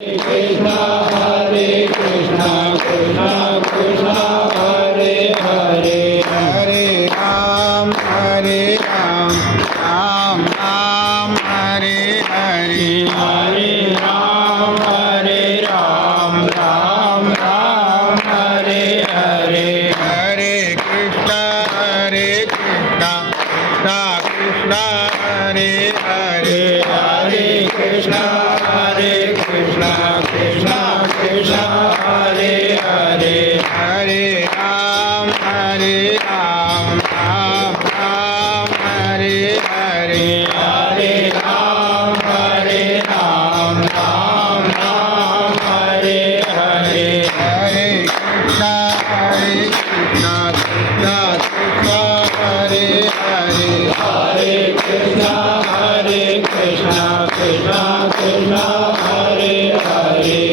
Krishna Hare Krishna Krishna Krishna Hare Hare Hare Ram Hare Ram Ram Ram Hare Hare Hare Ram Hare Ram Ram Ram Hare Hare Hare Krishna Krishna Krishna Hare Hare Hare Krishna Hare Krishna